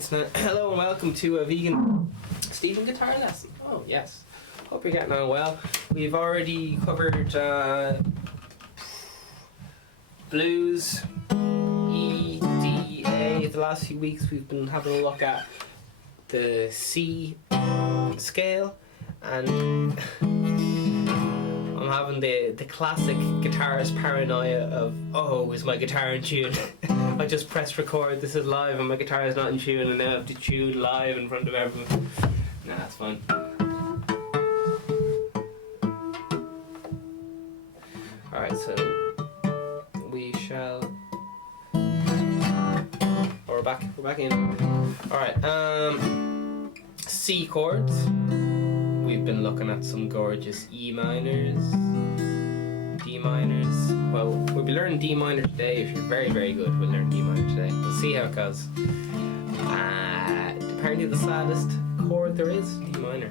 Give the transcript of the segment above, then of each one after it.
It's not. Hello and welcome to a vegan Stephen guitar lesson. Oh yes, hope you're getting on well. We've already covered blues, E, D, A. The last few weeks we've been having a look at the C scale, and I'm having the classic guitarist paranoia of, oh, is my guitar in tune? I just pressed record, this is live and my guitar is not in tune, and now I have to tune live in front of everyone. Nah, that's fun. Alright, so we shall... Oh, we're back in. Alright, C chords. We've been looking at some gorgeous E minors, D minors. Well, we'll be learning D minor today. If you're very, very good, we'll learn D minor today. We'll see how it goes. Apparently the saddest chord there is, D minor.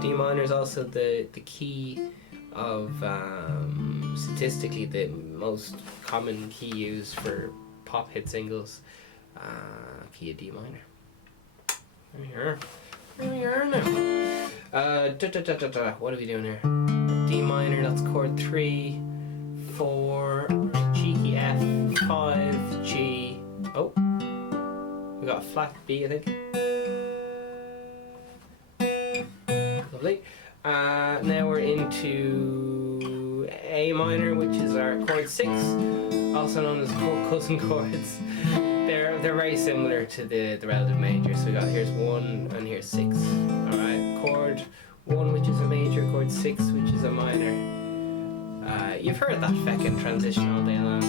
D minor is also the key of, statistically, the most common key used for pop hit singles. Key of D minor. There you are. There you are now. What are we doing here? D minor, that's chord 3, 4, cheeky F, 5, G. Oh, we got a flat B, I think. Lovely. Now we're into A minor, which is our chord 6, also known as cousin chords. They're very similar to the relative major. So we got, here's 1 and here's 6. Alright, chord 1, which is a major, chord 6, which is a minor. You've heard that feckin' transition all day long.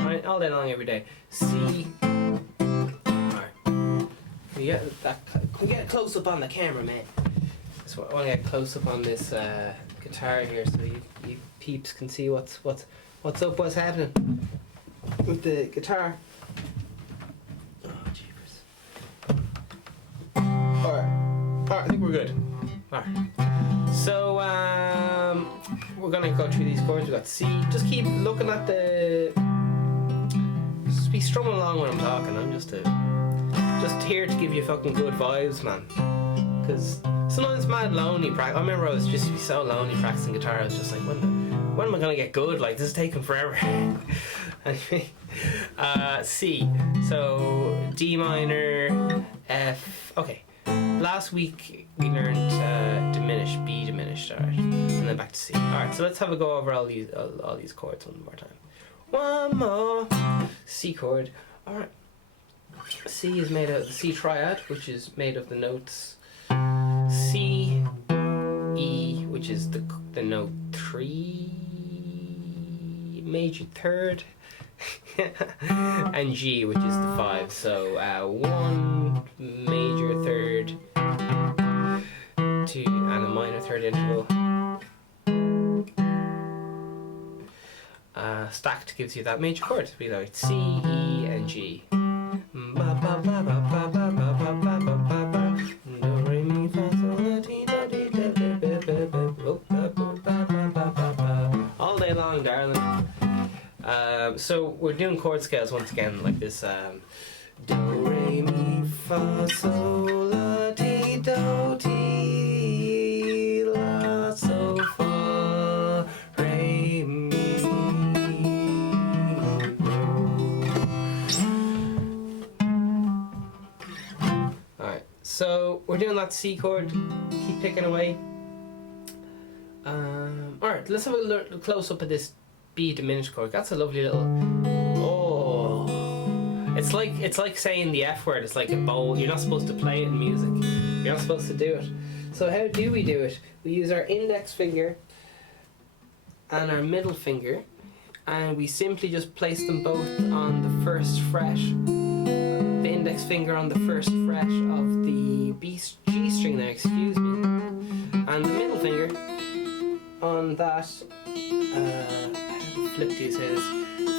Alright, all day long, every day. C. Alright. Can we get a close up on the camera, mate? So I want to get close up on this guitar here, so you peeps can see what's up, what's happening with the guitar. Oh, jeepers. Alright, I think we're good. Alright. So, we're gonna go through these chords. We got C. Just keep looking at the... Just be strumming along when I'm talking. I'm just here to give you fucking good vibes, man. Because sometimes it's mad lonely practice. I remember I was just so lonely practicing guitar. I was just like, when am I gonna get good? Like, this is taking forever. Anyway, C. So D minor, F. Okay. Last week we learned diminished, B diminished, alright, and then back to C. Alright, so let's have a go over all these chords one more time. One more. C chord. Alright. C is made of the C triad, which is made of the notes C, E, which is the note 3, major third, and G, which is the 5. So 1 major third, 2 and a minor third interval. Stacked gives you that major chord. Be like C, E, and G. All day long, darling. So we're doing chord scales once again, like this. Do, re, mi, fa, sol, la, ti, do, ti, la, so, fa, re, mi, do. Alright, so we're doing that C chord. Keep picking away. Alright, let's have a close up at this B diminished chord. That's a lovely little... Oh, it's like saying the F word. It's like a bowl. You're not supposed to play it in music. You're not supposed to do it. So how do we do it? We use our index finger and our middle finger, and we simply just place them both on the first fret. The index finger on the first fret of the G string there, excuse me, and the middle finger on that flip these his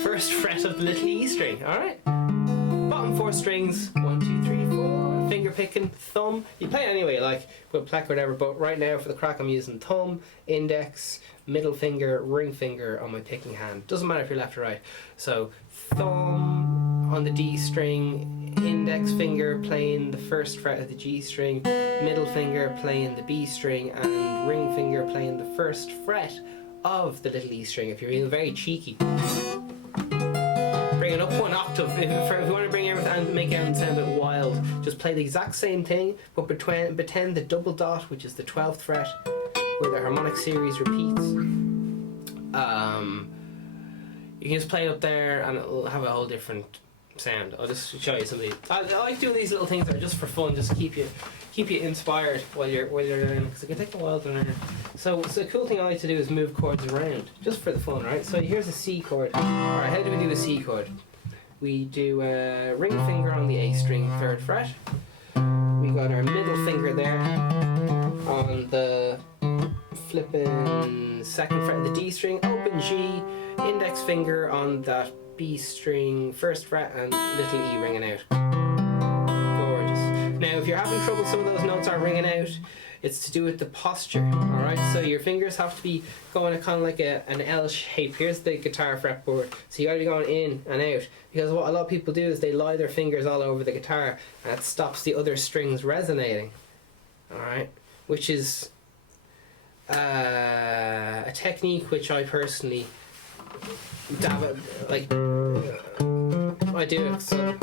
first fret of the little E string. Alright, bottom 4 strings, 1, 2, 3, 4, finger picking, thumb. You play it anyway, like with pleck or whatever, but right now for the crack I'm using thumb, index, middle finger, ring finger on my picking hand. Doesn't matter if you're left or right. So thumb on the D string, index finger playing the first fret of the G string, middle finger playing the B string, and ring finger playing the first fret of the little E string if you're being very cheeky. Bring it up one octave. If you want to bring everything and make everything sound a bit wild, just play the exact same thing, but pretend the double dot, which is the 12th fret, where the harmonic series repeats. You can just play it up there and it'll have a whole different sound. I'll just show you something. I like doing these little things that are just for fun, just to keep you inspired while you're learning, because it can take a while to learn. So the cool thing I like to do is move chords around, just for the fun, right? So here's a C chord. Alright, how do we do a C chord? We do a ring finger on the A string, 3rd fret. We got our middle finger there on the flipping 2nd fret of the D string, open G, index finger on that B string, 1st fret, and little E ringing out. Gorgeous. Now if you're having trouble, some of those notes aren't ringing out, it's to do with the posture, alright? So your fingers have to be going kind of like an L shape. Here's the guitar fretboard, so you gotta be going in and out, because what a lot of people do is they lie their fingers all over the guitar, and it stops the other strings resonating, alright? Which is a technique which I personally I do it, so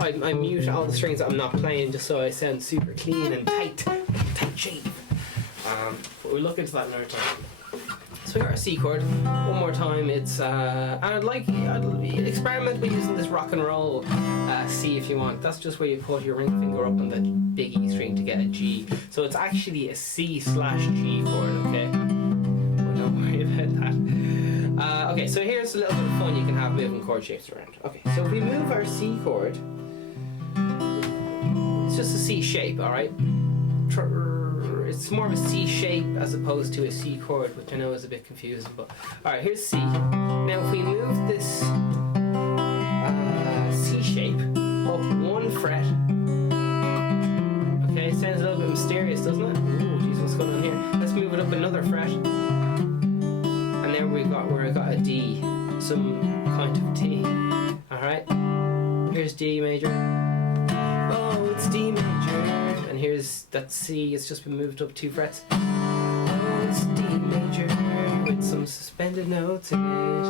I mute all the strings that I'm not playing just so I sound super clean and tight shape. But we'll look into that another time. So we got our C chord. One more time, it's and I'd experiment with using this rock and roll C if you want. That's just where you put your ring finger up on the big E string to get a G. So it's actually a C/G chord, okay? But don't worry about that. Okay, so here's a little bit of fun you can have moving chord shapes around. Okay, so if we move our C chord, it's just a C shape, alright? It's more of a C shape as opposed to a C chord, which I know is a bit confusing, but alright, here's C. Now if we move this C shape up 1 fret, okay, sounds a little bit mysterious, doesn't it? Ooh, geez, what's going on here? Let's move it up another fret. And there we got where I got a D, some kind of T. Alright, here's D major. Oh, it's D major. And here's that C, it's just been moved up 2 frets. Oh, it's D major with some suspended notes in it.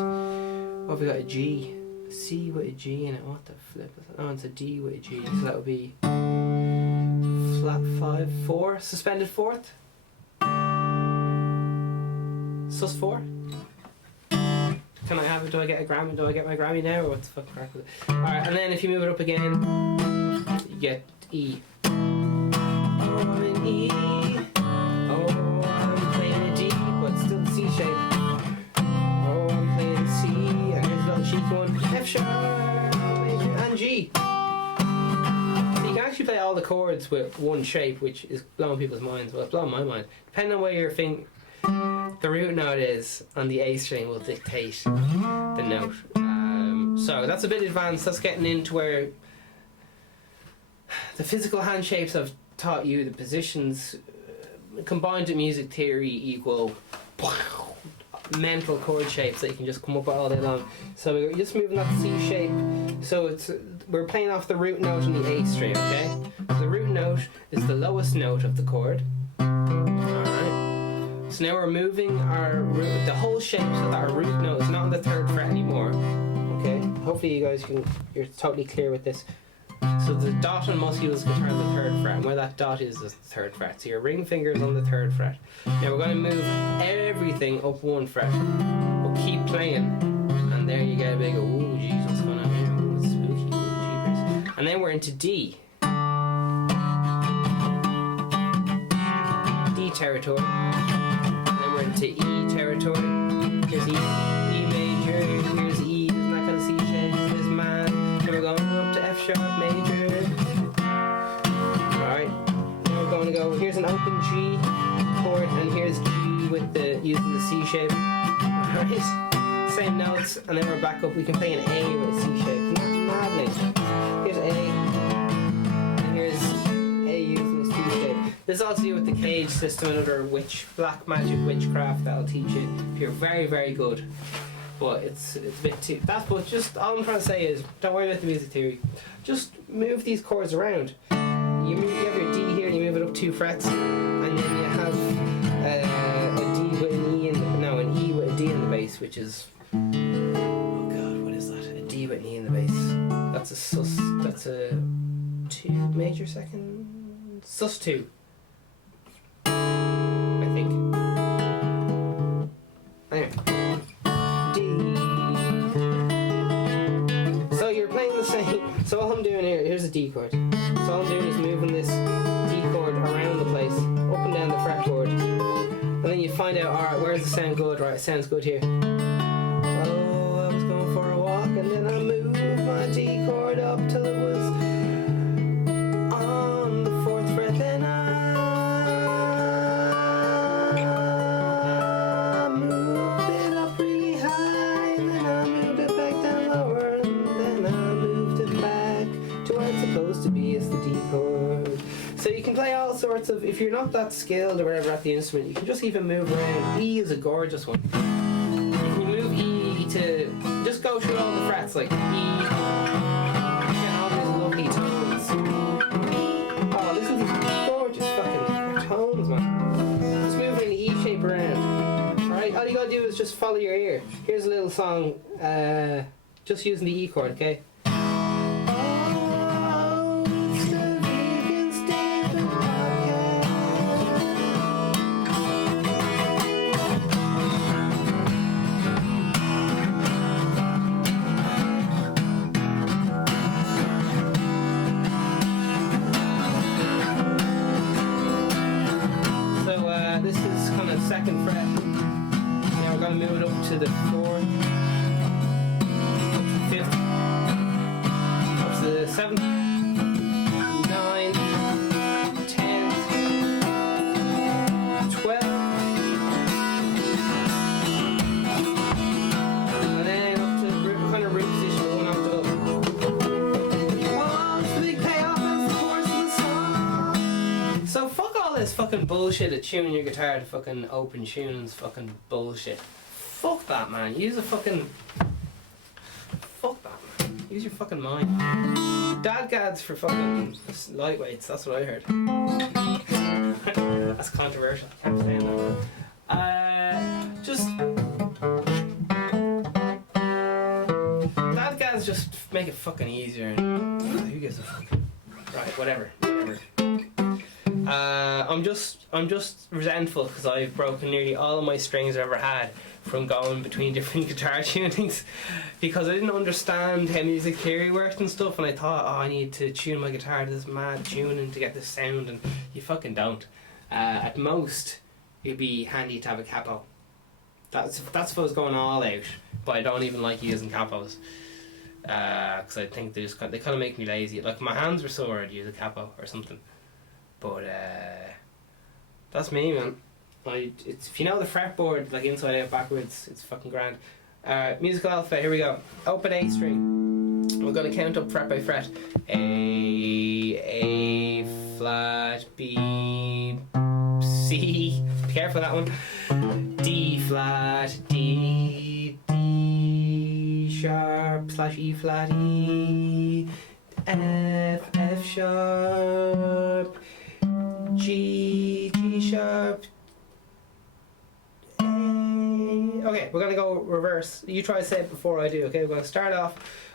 Oh, we got a G. A C with a G in it. What the flip is that? Oh, it's a D with a G. So that would be flat 5, 4, suspended 4th. Sus 4. Can I have it? Do I get a Grammy? Do I get my Grammy now? Or what the fuck crack with it? Alright, and then if you move it up again, you get E. Oh, I'm in E. Oh, I'm playing a D, but still the C shape. Oh, I'm playing C, and here's a little cheeky one. F sharp, and G. So you can actually play all the chords with one shape, which is blowing people's minds. Well, it's blowing my mind. Depending on where your the root note is on the A string will dictate the note. So that's a bit advanced. That's getting into where the physical hand shapes I've taught you, the positions combined with music theory equal mental chord shapes that you can just come up with all day long. So we're just moving that C shape. So we're playing off the root note on the A string, okay? So the root note is the lowest note of the chord. So now we're moving the whole shape so that our root note is not on the 3rd fret anymore. Okay, hopefully you guys you're totally clear with this. So the dot on most people's guitar on the 3rd fret, and where that dot is the 3rd fret. So your ring finger is on the 3rd fret. Now we're going to move everything up 1 fret. We'll keep playing, and there you get a big, oh geez, what's going on here? Oh, it's spooky, oh jeepers. And then we're into D. D territory. Into E territory. Here's E major, here's E, isn't that kind of C shape? Here's man. Then we're going up to F sharp major. Alright. Now we're going to go, here's an open G chord, and here's G with using the C shape. Alright. Same notes, and then we're back up. We can play an A with a C shape. Isn't that maddening? Here's A, and here's This is all to do with the cage system, another black magic witchcraft that'll teach you if you're very, very good. But it's a bit too. That's but just all I'm trying to say is don't worry about the music theory. Just move these chords around. You have your D here, and you move it up 2 frets, and then you have a D with an E an E with a D in the bass, which is oh god, what is that? A D with an E in the bass. That's a sus. That's a 2 major second. Sus 2. I think. Anyway. So you're playing the same. So all I'm doing here's a D chord. So all I'm doing is moving this D chord around the place, up and down the fretboard, and then you find out, alright, where's the sound good? Right, it sounds good here. Oh, I was going for a walk, and then I moved my D chord up till it was on the 4th fret. Then I moved it up really high, and then I moved it back down lower, and then I moved it back to where it's supposed to be, as the D chord. So you can play all sorts of, if you're not that skilled or whatever at the instrument, you can just even move around. E is a gorgeous one. You can move E to, just go through all the frets, like E, get all these lovely tones. Oh, listen to these gorgeous fucking tones, man. Just moving the E shape around. Alright, all you gotta do is just follow your ear. Here's a little song, just using the E chord, okay? This is kind of 2nd fret. Now we're going to move it up to the 4th, up to the 5th, up to the 7th, 9th, 10th, 12th, and then up to the kind of root position, one after the other. Oh, it's the big payoff, that's the chorus of the song. So fuck all this fucking bullshit of tuning your guitar to fucking open tunes, fucking bullshit. Fuck that, man. Use a fucking. Fuck that, man. Use your fucking mind. Dadgads for fucking lightweights, that's what I heard. That's controversial. I kept saying that. Just. Dadgads just make it fucking easier. And, who gives a fuck? Right, whatever. I'm just resentful because I've broken nearly all of my strings I've ever had from going between different guitar tunings because I didn't understand how music theory worked and stuff, and I thought, oh, I need to tune my guitar to this mad tuning to get this sound, and you fucking don't. At most, it'd be handy to have a capo. That's if I was going all out, but I don't even like using capos because I think they kind of make me lazy. Like if my hands were sore, I'd use a capo or something. But that's me, man. It's if you know the fretboard, like inside out, backwards, it's fucking grand. Musical alphabet. Here we go. Open A string. We're gonna count up fret by fret. A flat, B, C. Be careful of that one. D flat, D sharp / E flat, E, F sharp, G sharp, A. Okay, we're gonna go reverse. You try to say it before I do, okay? We're gonna start off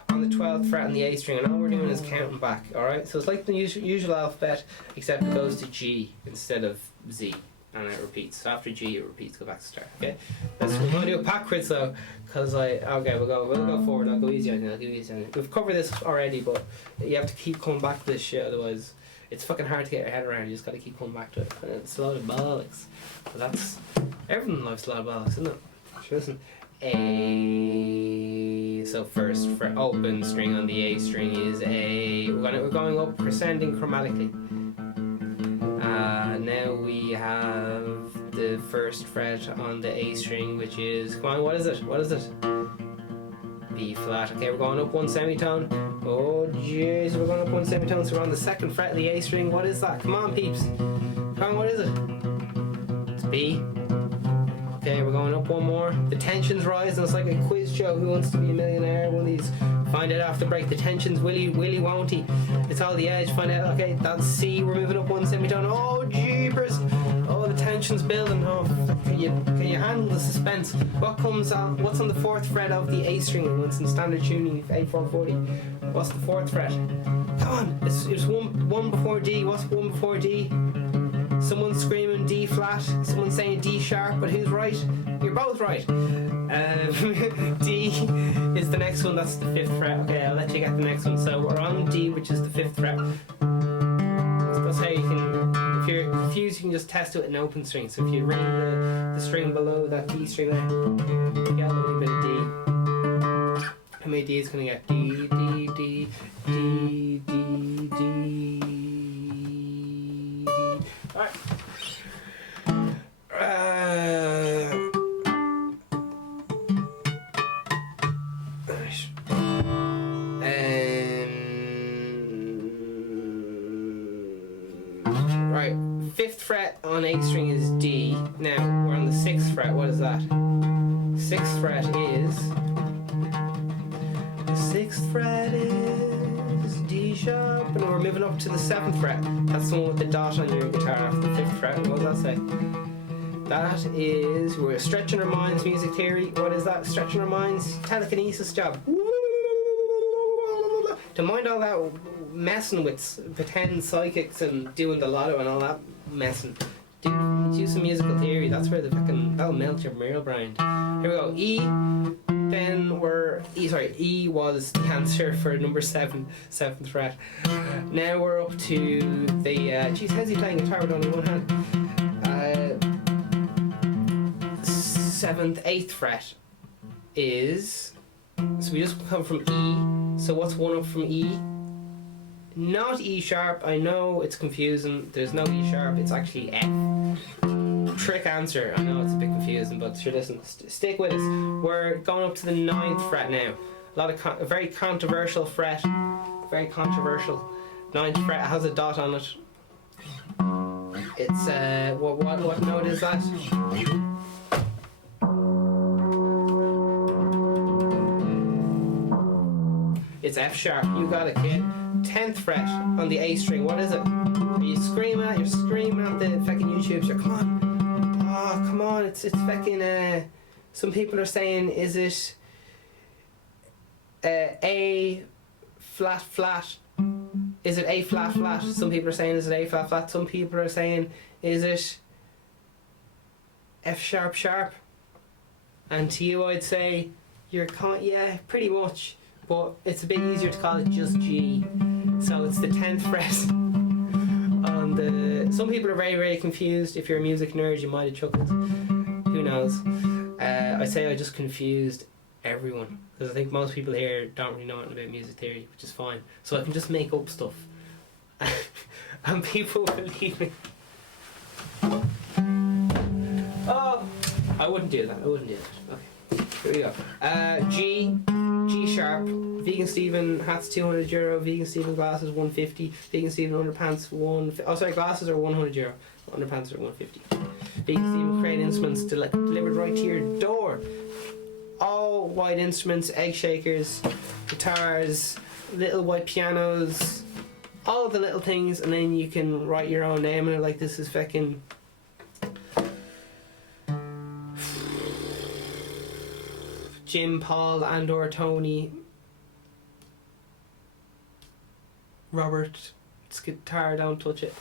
on the 12th fret on the A string, and all we're doing is counting back, alright? So it's like the usual alphabet, except it goes to G instead of Z, and it repeats. So after G, it repeats, go back to start, okay? We're gonna do it backwards though, because okay, we'll go forward, I'll go easy on you, We've covered this already, but you have to keep coming back to this shit, otherwise it's fucking hard to get your head around. You just gotta keep coming back to it. And it's a lot of bollocks. But that's everything in life's a lot of bollocks, isn't it? Sure, listen. A. So first for open string on the A string is A. We're going up, ascending chromatically. Now we have the first fret on the A string, which is, come on, what is it? B flat. Okay, we're going up one semitone. Oh jeez, we're going up one semitone, so we're on the 2nd fret of the A string. What is that? Come on, peeps. Come on, what is it? It's B. Okay, we're going up one more. The tension's rising. It's like a quiz show. Who wants to be a millionaire? One of these. Find out after the break. The tension's willy won't he? It's all the edge. Find out. Okay, that's C. We're moving up one semitone. Oh, jeepers! Oh, the tension's building. Oh, can you handle the suspense? What comes on? What's on the 4th fret of the A string? It's in standard tuning. A440. What's the 4th fret? Come on! It's one before D. What's one before D? Someone's screaming D flat, someone's saying D sharp, but who's right? You're both right. D is the next one, that's the 5th fret. Okay, I'll let you get the next one. So we're on D, which is the 5th fret. That's how you can, if you're confused, you can just test it with an open string. So if you ring the string below that D string there, you get a little bit of D. How many D is going to get? D, D, D, D, D, D. Alright. Right, 5th fret on A string is D. Now we're on the 6th fret. What is that? 6th fret is. The 6th fret is D sharp, and we're moving up to the 7th fret. That's the one with the dot on your guitar after the 5th fret. What does that say? That is, we're stretching our minds, music theory. What is that? Stretching our minds, telekinesis job. To mind all that messing with pretend psychics and doing the lotto and all that messing. Do some musical theory. That's where that'll melt your real brain. Here we go. E. Then E was the answer for number 7, 7th fret. Now we're up to the, geez, how's he playing guitar with only one hand? 7th, 8th fret is, so we just come from E, so what's one up from E? Not E sharp, I know it's confusing, there's no E sharp, it's actually F. Trick answer. I know it's a bit confusing, but sure, listen, stick with us. We're going up to the 9th fret now. A very controversial fret. Very controversial. 9th fret has a dot on it. It's what note is that? It's F sharp. You got it, kid. 10th fret on the A string. What is it? You're screaming at the fucking YouTubes. Come on. Oh, come on, it's fucking, some people are saying, is it A flat flat? Is it A flat flat? Some people are saying, is it A flat flat? Some people are saying, is it F sharp sharp? And to you I'd say, yeah, pretty much, but it's a bit easier to call it just G. So it's the 10th fret. Some people are very, very confused. If you're a music nerd, you might have chuckled. Who knows? I say I just confused everyone, because I think most people here don't really know anything about music theory, which is fine. So I can just make up stuff, and people believe me. Oh, I wouldn't do that. Okay, here we go. G sharp. Vegan Steven hats €200. Vegan Steven glasses 150. Vegan Steven underpants glasses are €100. Underpants are 150. Vegan Steven crane instruments delivered right to your door. All white instruments, egg shakers, guitars, little white pianos, all of the little things, and then you can write your own name in it, like this is fucking Jim, Paul, and/or Tony, Robert. It's guitar, don't touch it.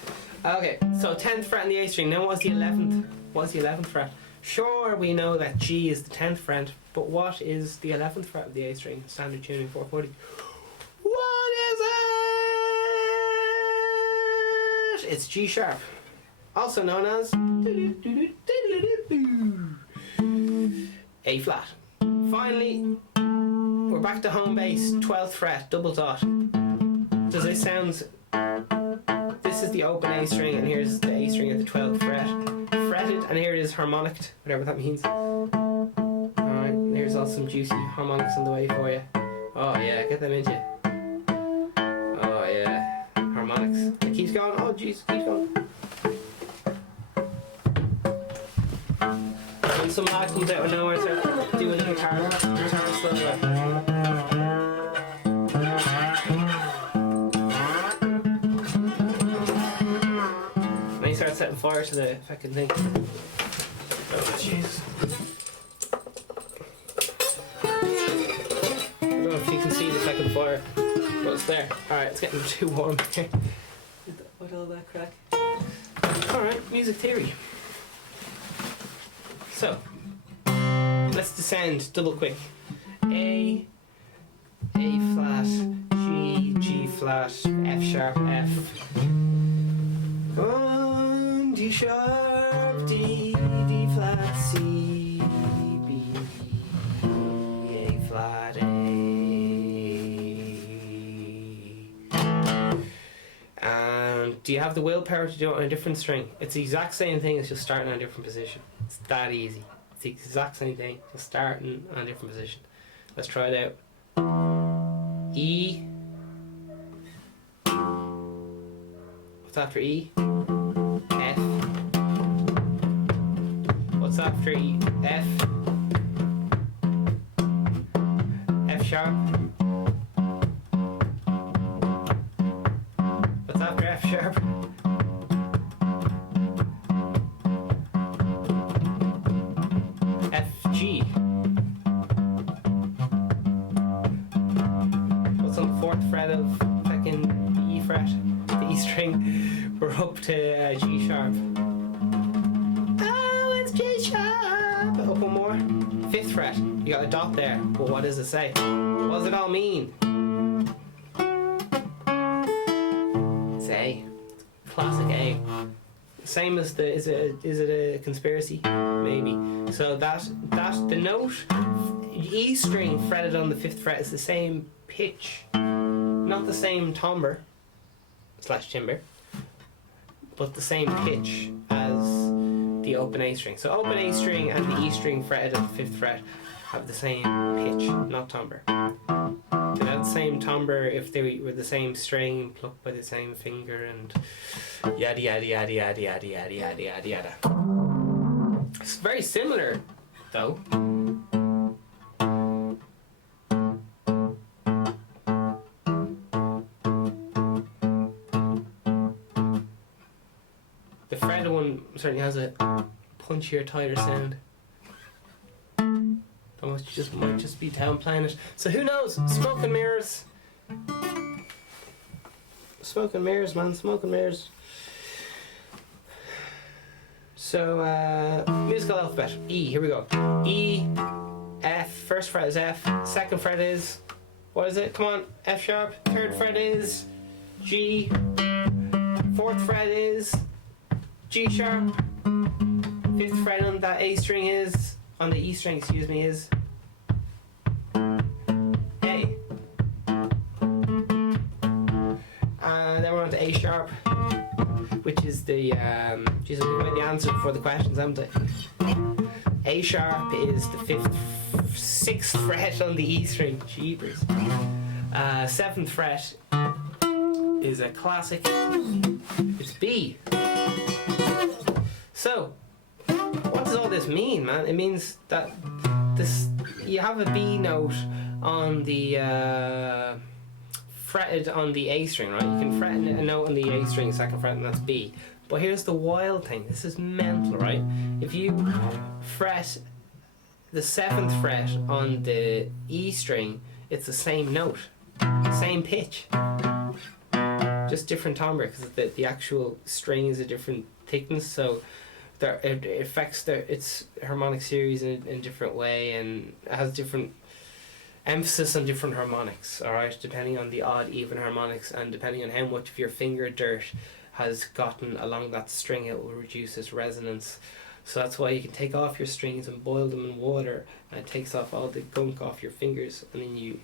Okay, so 10th fret on the A string. Now what's the 11th? What's the 11th fret? Sure, we know that G is the 10th fret, but what is the 11th fret of the A string? Standard tuning 440. What is it? It's G sharp, also known as A flat. Finally, we're back to home base, 12th fret, double dot. Does this sound? This is the open A string, and here's the A string at the 12th fret, fretted, and here it is harmonicked, whatever that means. Alright, and here's also some juicy harmonics on the way for you. Oh yeah, get them into you. Oh yeah, harmonics. It keeps going. Oh jeez, keeps going. When some lad comes out of nowhere to do a little guitar solo. And he starts setting fire to the fucking thing. Oh, jeez. I don't know if you can see the second fire, but it's there. Alright, it's getting too warm here. What all that crack? Alright, music theory. So, let's descend double quick. A flat, G flat, F sharp, F. 1, D sharp, D flat, C, B, A flat, A. And do you have the willpower to do it on a different string? It's the exact same thing, it's just starting on a different position. It's that easy. It's the exact same thing, just starting on a different position. Let's try it out. E. What's after E? F. What's after E? F. F sharp. What's after F sharp? F G. What's on the 4th fret of fucking E fret? The E string. We're up to G sharp. Oh, it's G sharp. Up one more. 5th fret. You got a dot there. Well, what does it say? What does it all mean? It's A. Classic A. Same as the is it a conspiracy? Maybe. So that the note E string fretted on the 5th fret is the same pitch, not the same timbre / timbre, but the same pitch as the open A string. So open A string and the E string fretted on the 5th fret have the same pitch, not timbre. They'd have the same timbre if they were the same string plucked by the same finger and yada yada yada yada yada yada yada yada yada. It's very similar though. The fretted one certainly has a punchier, tighter sound. That might just be downplaying it. So who knows? Smoke and mirrors. Smoke and mirrors, man. Smoke and mirrors. So, musical alphabet. E, here we go. E, F, 1st fret is F, 2nd fret is, what is it? Come on, F sharp. 3rd fret is G, 4th fret is G sharp, 5th fret on that A string is, on the E string, excuse me, is A. And then we're on to A sharp, which is the, geez, I've got the answer for the questions, haven't I? A sharp is the 5th, 6th fret on the E string, jeepers. 7th fret is a classic, it's B. So, what does all this mean, man? It means that this you have a B note on the fretted on the A string, right? You can fret a note on the A string, 2nd fret, and that's B. But here's the wild thing. This is mental, right? If you fret the 7th fret on the E string, it's the same note, same pitch, just different timbre because the actual string is a different thickness. So it affects its harmonic series in a different way, and it has different emphasis on different harmonics, alright, depending on the odd even harmonics, and depending on how much of your finger dirt has gotten along that string, it will reduce its resonance. So that's why you can take off your strings and boil them in water, and it takes off all the gunk off your fingers. And then you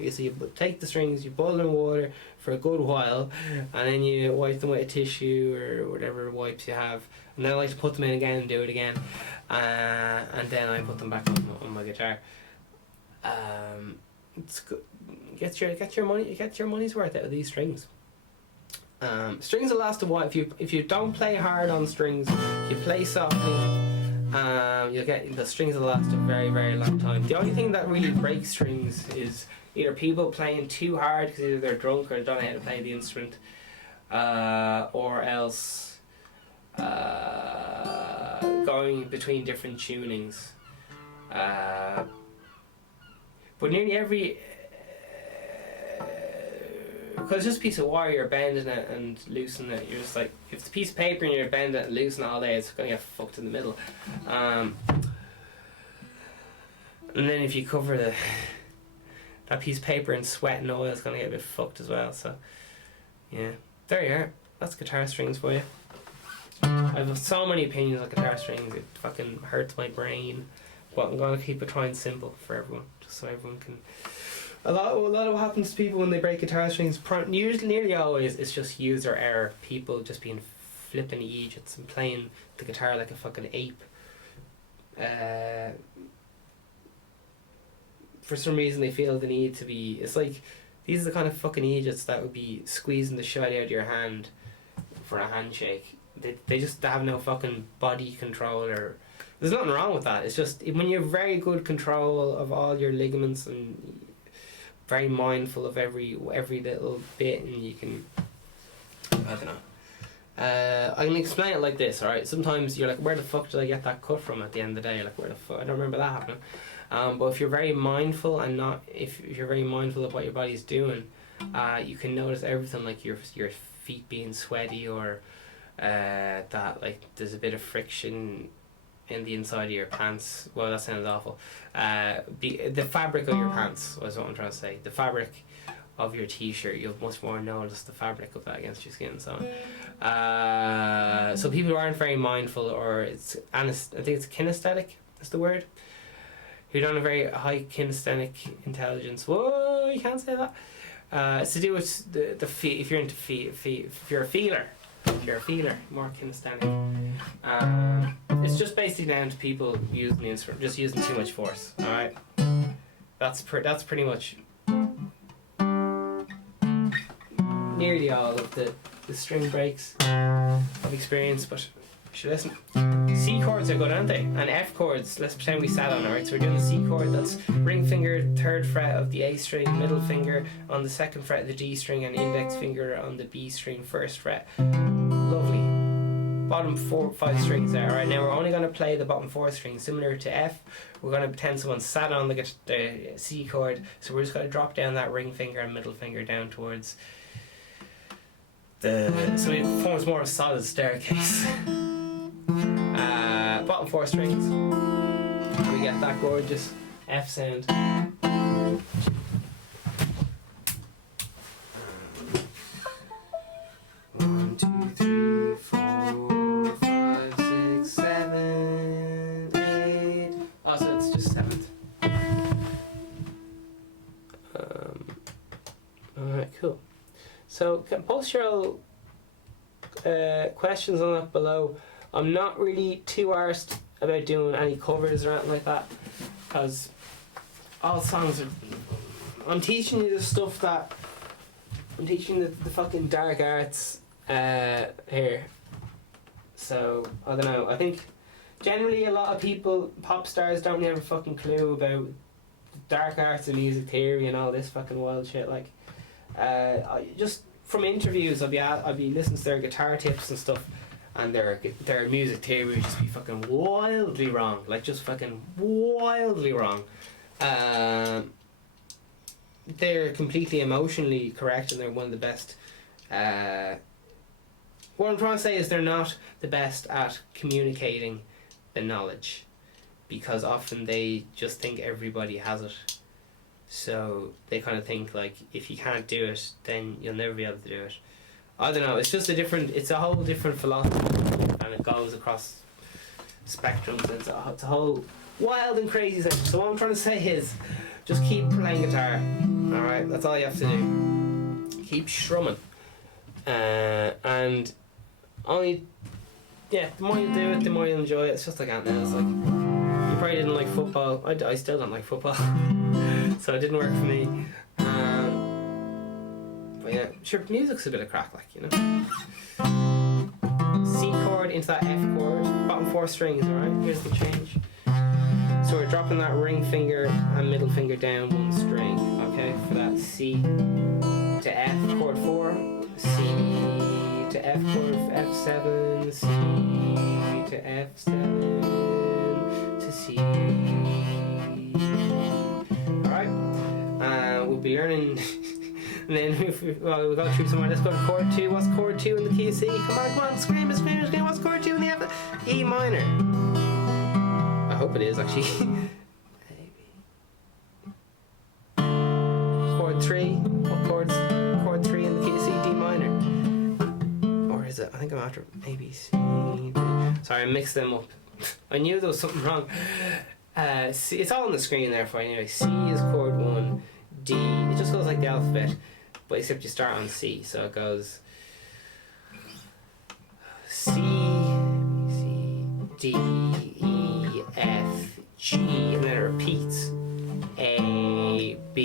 take the strings, you boil them in water for a good while, and then you wipe them with a tissue or whatever wipes you have. And then I like to put them in again and do it again, and then I put them back on my guitar. It's good. Get your money's worth out of these strings. Strings will last a while if you don't play hard on strings. You play softly. you'll get the strings will last a very, very long time. The only thing that really breaks strings is either people playing too hard because either they're drunk or don't know how to play the instrument, or else going between different tunings. But nearly every because it's just a piece of wire, you're bending it and loosening it. You're just like, if it's a piece of paper and you're bending it and loosening it all day, it's going to get fucked in the middle. And then if you cover that piece of paper in sweat and oil, it's going to get a bit fucked as well. So, yeah. There you are. That's guitar strings for you. I have so many opinions on guitar strings, it fucking hurts my brain. But I'm going to keep it trying simple for everyone, just so everyone can... A lot of what happens to people when they break guitar strings, nearly always, it's just user error. People just being flipping idiots and playing the guitar like a fucking ape. For some reason they feel the need to be... It's like, these are the kind of fucking idiots that would be squeezing the shit out of your hand for a handshake. They have no fucking body control, or... There's nothing wrong with that. It's just, when you have very good control of all your ligaments and... very mindful of every little bit, and you can, I don't know, I can explain it like this, alright? Sometimes you're like, where the fuck did I get that cut from at the end of the day? Like, where the fuck, I don't remember that happening. But if you're very mindful and if you're very mindful of what your body's doing, you can notice everything, like your feet being sweaty, or that like there's a bit of friction in the inside of your pants. Well, that sounds awful. The fabric of your pants was what I'm trying to say. The fabric of your t-shirt, you'll much more notice the fabric of that against your skin. So so people who aren't very mindful, or I think it's kinesthetic, that's the word, who don't have very high kinesthetic intelligence. Whoa, you can't say that. It's to do with the feet. If you're into feet, if you're a feeler, more kinesthetic. It's just basically down to people using the instrument, just using too much force. All right, that's pretty much nearly all of the string breaks I've experienced. But you should listen. C chords are good, aren't they? And F chords. Let's pretend we sat on it. Right, so we're doing the C chord. That's ring finger, 3rd fret of the A string, middle finger on the 2nd fret of the D string, and index finger on the B string, 1st fret. Lovely. Bottom 5 strings there. Alright, now we're only going to play the bottom 4 strings, similar to F. We're going to pretend someone sat on the C chord, so we're just going to drop down that ring finger and middle finger down towards so it forms more of a solid staircase. Bottom 4 strings, and we get that gorgeous F sound. 1, 2, 3, 4, 5, 6, 7, 8. Oh, so it's just 7th. Alright, cool. So post your questions on that below. I'm not really too arsed about doing any covers or anything like that, because all songs are... I'm teaching you the stuff that... I'm teaching the fucking dark arts here. So, I don't know. I think generally a lot of people, pop stars, don't really have a fucking clue about the dark arts and music theory and all this fucking wild shit. Like, just from interviews, I'll be listening to their guitar tips and stuff, and their music theory would just be fucking wildly wrong. Like, just fucking wildly wrong. They're completely emotionally correct, and they're one of the best. What I'm trying to say is they're not the best at communicating the knowledge, because often they just think everybody has it. So they kind of think, like, if you can't do it, then you'll never be able to do it. I don't know, it's just it's a whole different philosophy, and it goes across spectrums, and it's a whole wild and crazy thing. So what I'm trying to say is, just keep playing guitar, alright? That's all you have to do. Keep strumming. And only, the more you do it, the more you'll enjoy it. It's just like anything else. Like, you probably didn't like football. I still don't like football. So it didn't work for me. But yeah, sure, music's a bit of crack, like, you know. C chord into that F chord, bottom 4 strings, alright? Here's the change. dropping that ring finger and middle finger down one string, okay, for that C to F chord 4, C to F chord F7, C to F7 to C. Alright, we'll be learning. And then we'll go through some more. Let's go to chord 2. What's chord 2 in the key of C? Come on, scream. What's chord 2 in the F? E minor. I hope it is actually. Chord 3. What chords? Chord 3 in the key of C, D minor. Or is it? I think I'm after A, B, C, D. Sorry, I mixed them up. I knew there was something wrong. C, it's all on the screen there for you anyway. C is chord 1. D. It just goes like the alphabet, but except you start on C. So it goes C, D, E, F, G, and then it repeats A, B,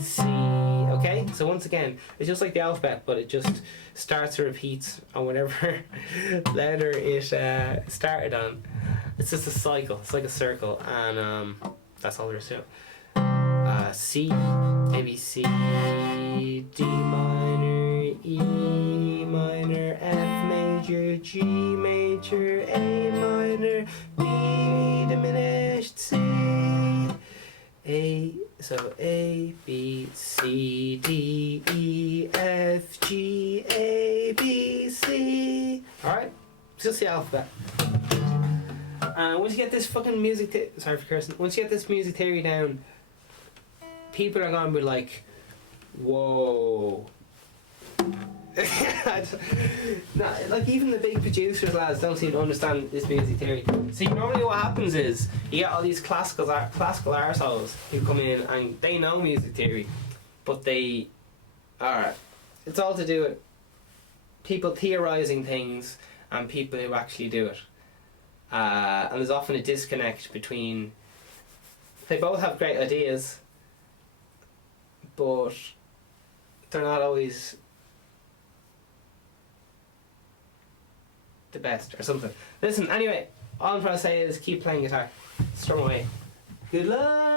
C. Okay? So once again, it's just like the alphabet, but it just starts and repeats on whatever letter it started on. It's just a cycle. It's like a circle, and that's all there is to it. C, A, B, C, D minor, E minor, F major, G major, A minor, B diminished, C. So A, B, C, D, E, F, G, A, B, C. Alright, it's just the alphabet. Once you get this fucking music, sorry for cursing, once you get this music theory down, people are gonna be like, whoa. Nah, like even the big producers lads don't seem to understand this music theory. See, normally what happens is you get all these classical arseholes who come in and they know music theory, but it's all to do with people theorising things and people who actually do it. And there's often a disconnect between, they both have great ideas, but they're not always the best or something. Listen, anyway, all I'm trying to say is keep playing guitar. Strum away. Good luck!